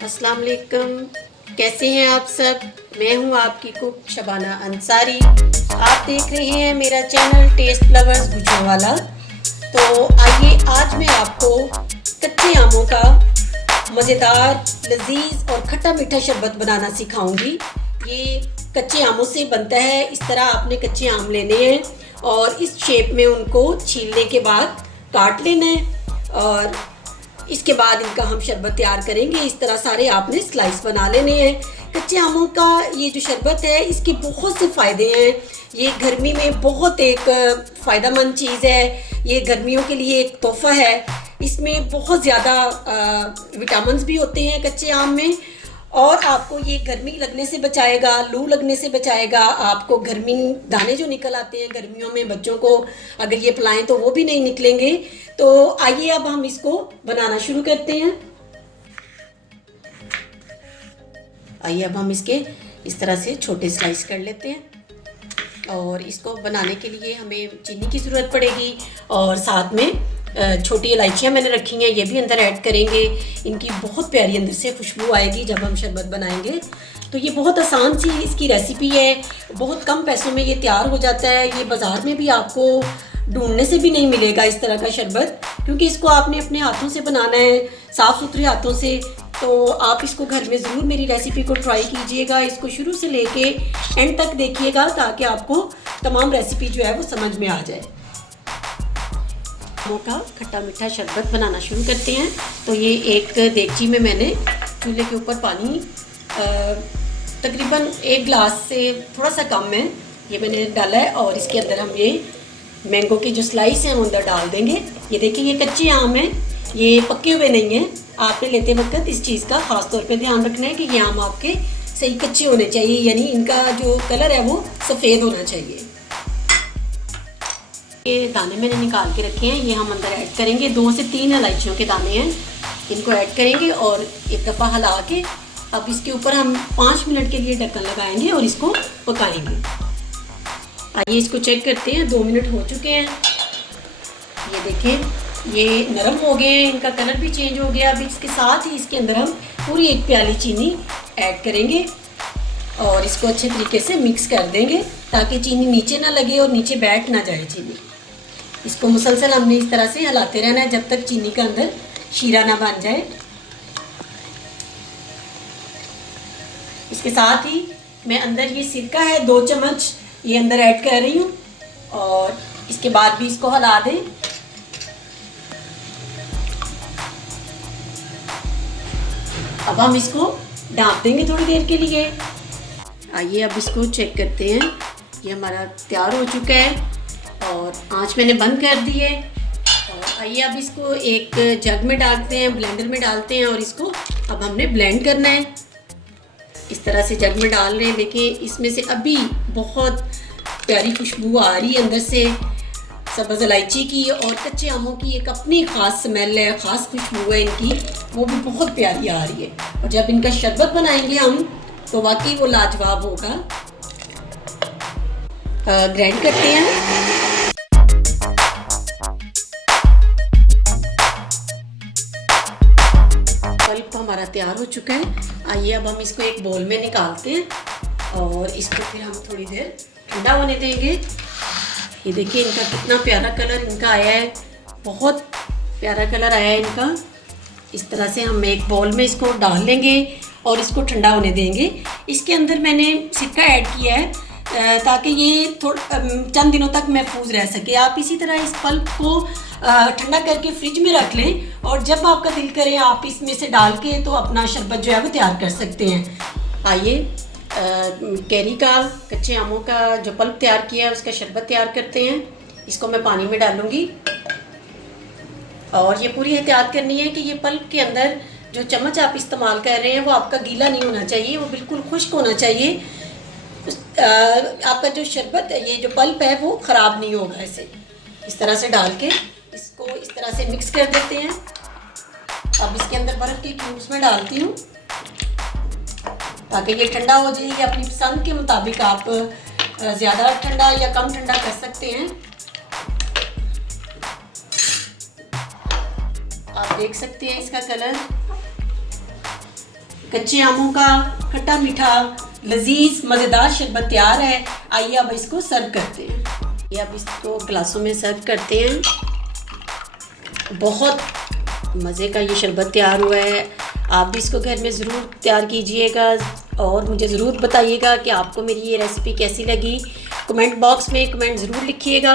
अस्सलाम वालेकुम। कैसे हैं आप सब। मैं हूं आपकी कुक शबाना अंसारी। आप देख रहे हैं मेरा चैनल टेस्ट लवर्स गुजरावाला। तो आइए आज मैं आपको कच्चे आमों का मज़ेदार लजीज और खट्टा मीठा शरबत बनाना सिखाऊंगी। ये कच्चे आमों से बनता है। इस तरह आपने कच्चे आम लेने हैं और इस शेप में उनको छीलने के बाद काट लेना है और इसके बाद इनका हम शरबत तैयार करेंगे। इस तरह सारे आपने स्लाइस बना लेने हैं। कच्चे आमों का ये जो शरबत है इसके बहुत से फ़ायदे हैं। ये गर्मी में बहुत एक फ़ायदेमंद चीज़ है। ये गर्मियों के लिए एक तोहफ़ा है। इसमें बहुत ज़्यादा विटामिन्स भी होते हैं कच्चे आम में और आपको ये गर्मी लगने से बचाएगा, लू लगने से बचाएगा। आपको गर्मी दाने जो निकल आते हैं गर्मियों में बच्चों को अगर ये पिलाएं तो वो भी नहीं निकलेंगे। तो आइए अब हम इसको बनाना शुरू करते हैं। आइए अब हम इसके इस तरह से छोटे स्लाइस कर लेते हैं और इसको बनाने के लिए हमें चीनी की ज़रूरत पड़ेगी और साथ में छोटी इलायचियाँ मैंने रखी हैं, ये भी अंदर ऐड करेंगे। इनकी बहुत प्यारी अंदर से खुशबू आएगी जब हम शरबत बनाएंगे। तो ये बहुत आसान सी इसकी रेसिपी है। बहुत कम पैसों में ये तैयार हो जाता है। ये बाज़ार में भी आपको ढूंढने से भी नहीं मिलेगा इस तरह का शरबत, क्योंकि इसको आपने अपने हाथों से बनाना है, साफ़ सुथरे हाथों से। तो आप इसको घर में ज़रूर मेरी रेसिपी को ट्राई कीजिएगा। इसको शुरू से लेके एंड तक देखिएगा ताकि आपको तमाम रेसिपी जो है वो समझ में आ जाए। आमों का खट्टा मीठा शरबत बनाना शुरू करते हैं। तो ये एक देगची में मैंने चूल्हे के ऊपर पानी तकरीबन 1 गिलास से थोड़ा सा कम है ये मैंने डाला है और इसके अंदर हम ये मैंगो के जो स्लाइस हैं वो अंदर डाल देंगे। ये देखिए ये कच्चे आम हैं, ये पके हुए नहीं हैं। आपने लेते वक्त इस चीज़ का ख़ास तौर पे ध्यान रखना है कि ये आम आपके सही कच्चे होने चाहिए, यानी इनका जो कलर है वो सफ़ेद होना चाहिए। ये दाने मैंने निकाल के रखे हैं, ये हम अंदर ऐड करेंगे। 2 से 3 इलायचियों के दाने हैं, इनको ऐड करेंगे और एक दफ़ा हिला के अब इसके ऊपर हम 5 मिनट के लिए ढक्कन लगाएंगे और इसको पकाएंगे। आइए इसको चेक करते हैं। 2 मिनट हो चुके हैं। ये देखें ये नरम हो गए हैं, इनका कलर भी चेंज हो गया। अब इसके साथ ही इसके अंदर हम पूरी 1 प्याली चीनी ऐड करेंगे और इसको अच्छे तरीके से मिक्स कर देंगे ताकि चीनी नीचे ना लगे और नीचे बैठ ना जाए चीनी। इसको मुसलसल हमने इस तरह से हिलाते रहना है जब तक चीनी का अंदर शीरा ना बन जाए। इसके साथ ही मैं अंदर ये सिरका है 2 चम्मच ये अंदर ऐड कर रही हूँ और इसके बाद भी इसको हिला दें। अब हम इसको ढाँप देंगे थोड़ी देर के लिए। आइए अब इसको चेक करते हैं। ये हमारा तैयार हो चुका है और आंच मैंने बंद कर दी है। और आइए अब इसको एक जग में डालते हैं, ब्लेंडर में डालते हैं और इसको अब हमने ब्लेंड करना है। इस तरह से जग में डाल रहे हैं। देखिए इसमें से अभी बहुत प्यारी खुशबू आ रही है अंदर से सब्ज़ इलायची की और कच्चे आमों की एक अपनी ख़ास स्मेल है, ख़ास खुशबू है इनकी, वो भी बहुत प्यारी आ रही है। और जब इनका शरबत बनाएंगे हम तो वाकई वो लाजवाब होगा। ग्राइंड करते हैं। पल्प हमारा तैयार हो चुका है। आइए अब हम इसको एक बोल में निकालते हैं और इसको फिर हम थोड़ी देर ठंडा होने देंगे। ये देखिए इनका कितना प्यारा कलर इनका आया है, बहुत प्यारा कलर आया है इनका। इस तरह से हम एक बोल में इसको डाल लेंगे और इसको ठंडा होने देंगे। इसके अंदर मैंने सिरका ऐड किया है ताकि ये चंद दिनों तक महफूज रह सके। आप इसी तरह इस पल्प को ठंडा करके फ्रिज में रख लें और जब आपका दिल करे आप इसमें से डाल के तो अपना शरबत जो है वो तैयार कर सकते हैं। आइए कैरी का कच्चे आमों का जो पल्प तैयार किया है उसका शरबत तैयार करते हैं। इसको मैं पानी में डालूँगी और ये पूरी एहतियात करनी है कि ये पल्प के अंदर जो चम्मच आप इस्तेमाल कर रहे हैं वो आपका गीला नहीं होना चाहिए, वो बिल्कुल खुश्क होना चाहिए। आपका जो शरबत है ये जो पल्प है वो ख़राब नहीं होगा। ऐसे इस तरह से डाल के इसको इस तरह से मिक्स कर देते हैं। अब इसके अंदर बर्फ़ के क्यूब्स में डालती हूँ ताकि ये ठंडा हो जाए। ये अपनी पसंद के मुताबिक आप ज़्यादा ठंडा या कम ठंडा कर सकते हैं। आप देख सकते हैं इसका कलर कच्चे आमों का खट्टा मीठा लजीज मज़ेदार शरबत तैयार है। आइए अब इसको सर्व करते हैं। ये अब इसको गिलासों में सर्व करते हैं। बहुत मज़े का ये शरबत तैयार हुआ है। आप भी इसको घर में ज़रूर तैयार कीजिएगा और मुझे ज़रूर बताइएगा कि आपको मेरी ये रेसिपी कैसी लगी। कमेंट बॉक्स में कमेंट ज़रूर लिखिएगा।